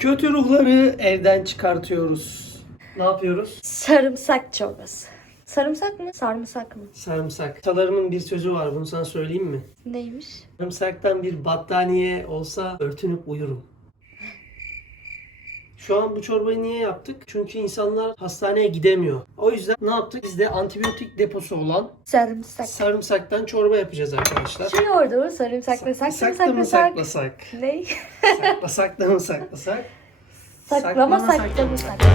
Kötü ruhları evden çıkartıyoruz. Ne yapıyoruz? Sarımsak çorbası. Sarımsak mı? Sarımsak mı? Sarımsak. Atalarımın bir sözü var bunu sana söyleyeyim mi? Neymiş? Sarımsaktan bir battaniye olsa örtünüp uyurum. Şu an bu çorbayı niye yaptık? Çünkü insanlar hastaneye gidemiyor. O yüzden ne yaptık? Biz de antibiyotik deposu olan Sarımsak. sarımsaktan çorba yapacağız arkadaşlar. Şey orada sarımsaklasak Sakla mı saklasak. saklasak? Ne? Saklasak da mı saklasak? Saklama Saklama, saklama saklama.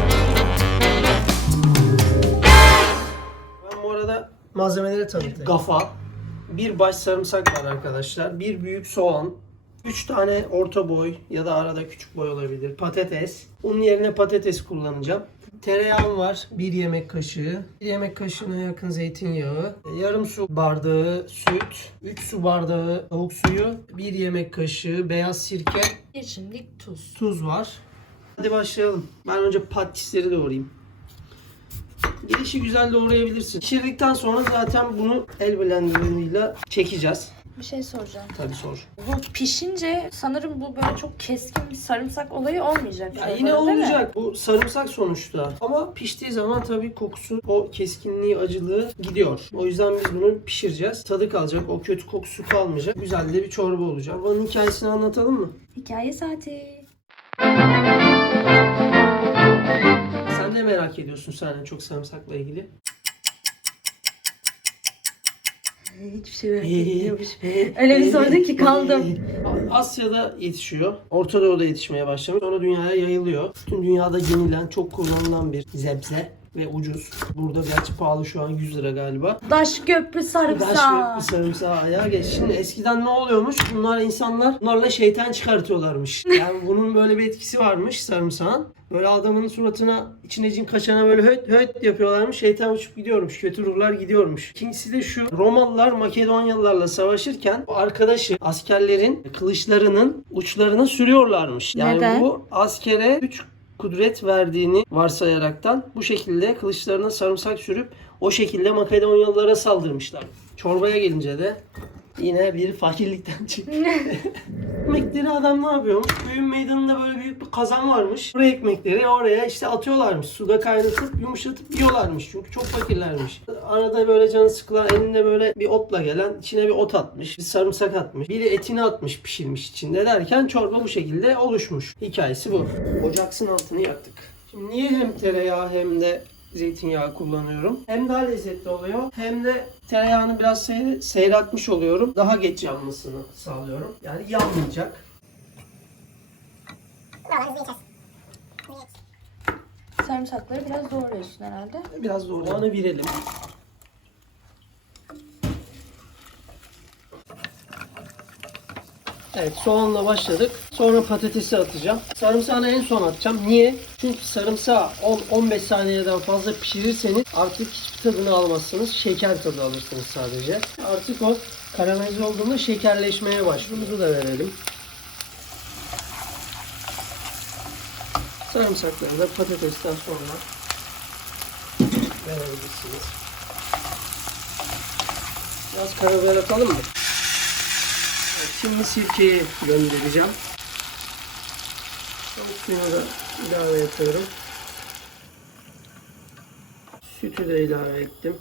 Ben bu arada malzemeleri tanıtayım. Bir gafa, bir baş sarımsak var arkadaşlar. Bir büyük soğan, 3 tane orta boy ya da arada küçük boy olabilir. Patates. Un yerine patates kullanacağım. Tereyağım var. 1 yemek kaşığı. 1 yemek kaşığına yakın zeytinyağı. Yarım su bardağı süt. 3 su bardağı tavuk suyu. 1 yemek kaşığı beyaz sirke. Bir şimdilik tuz. Tuz var. Hadi başlayalım. Ben önce patatesleri doğrayayım. Gelişi güzel doğrayabilirsin. Pişirdikten sonra zaten bunu el blenderıyla çekeceğiz. Bir şey soracağım. Tabii sor. Bu pişince sanırım bu böyle çok keskin bir sarımsak olayı olmayacak. Ya yine değil mi? olmayacak. Bu sarımsak sonuçta. Ama piştiği zaman tabii kokusu, o keskinliği, acılığı gidiyor. O yüzden biz bunu pişireceğiz. Tadı kalacak. O kötü kokusu kalmayacak. Güzel de bir çorba olacak. Çorbanın hikayesini anlatalım mı? Hikaye saati. Sen ne merak ediyorsun sen en çok sarımsakla ilgili? Hiçbir şey merak etmiyormuş. Öyle bir sordun ki kaldım. Asya'da yetişiyor. Orta Doğu'da yetişmeye başlamış. Sonra dünyaya yayılıyor. Bütün dünyada yenilen, çok kullanılan bir zebze ve ucuz. Burada gerçi pahalı şu an 100 lira galiba. Daş köprü Daş sarımsağı. bir sarımsağı ayağa geç. Şimdi eskiden ne oluyormuş? Bunlar insanlar bunlarla şeytan çıkartıyorlarmış. Yani bunun böyle bir etkisi varmış sarımsağın. Böyle adamın suratına içine cin kaçana böyle höt höt yapıyorlarmış. Şeytan uçup gidiyormuş. Kötü ruhlar gidiyormuş. İkincisi de şu. Romalılar Makedonyalılarla savaşırken arkadaşı askerlerin kılıçlarının uçlarına sürüyorlarmış. Yani Neden? bu askere güç kudret verdiğini varsayaraktan bu şekilde kılıçlarına sarımsak sürüp o şekilde Makedonyalılara saldırmışlar. Çorbaya gelince de yine bir fakirlikten çıktı. ekmekleri adam ne yapıyormuş? Köyün meydanında böyle büyük bir kazan varmış. Buraya ekmekleri oraya işte atıyorlarmış. Suda kaynatıp yumuşatıp yiyorlarmış. Çünkü çok fakirlermiş. Arada böyle canı sıkılan elinde böyle bir otla gelen içine bir ot atmış. Bir sarımsak atmış. Biri etini atmış pişirmiş içinde derken çorba bu şekilde oluşmuş. Hikayesi bu. Ocaksın altını yaktık. Şimdi niye hem tereyağı hem de zeytinyağı kullanıyorum. Hem daha lezzetli oluyor hem de tereyağını biraz seyre- seyratmış oluyorum. Daha geç yanmasını sağlıyorum. Yani yanmayacak. Sarımsakları biraz doğruyorsun herhalde. Biraz doğru. Soğanı virelim. Evet soğanla başladık. Sonra patatesi atacağım. Sarımsağını en son atacağım. Niye? Çünkü sarımsağı 10-15 saniyeden fazla pişirirseniz artık hiçbir tadını almazsınız. Şeker tadı alırsınız sadece. Artık o karamelize olduğunda şekerleşmeye başlıyor. Bunu da verelim. Sarımsakları da patatesten sonra verebilirsiniz. Biraz karabiber atalım mı? Evet, şimdi sirkeyi göndereceğim. Tavuk suyunu da ilave yapıyorum. Sütü de ilave ettim.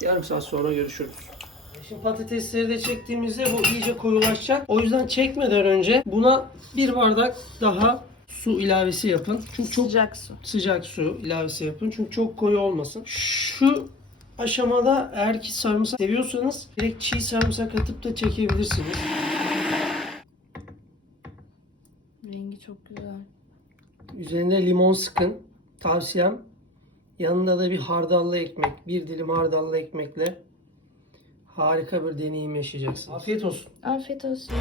Yarım saat sonra görüşürüz. Şimdi patatesleri de çektiğimizde bu iyice koyulaşacak. O yüzden çekmeden önce buna bir bardak daha su ilavesi yapın. Çünkü çok Sıcak su. sıcak su ilavesi yapın. Çünkü çok koyu olmasın. Şu aşamada eğer ki sarımsak seviyorsanız direkt çiğ sarımsak atıp da çekebilirsiniz. Rengi çok güzel. Üzerine limon sıkın. Tavsiyem. Yanında da bir hardallı ekmek. Bir dilim hardallı ekmekle harika bir deneyim yaşayacaksınız. Afiyet olsun. Afiyet olsun.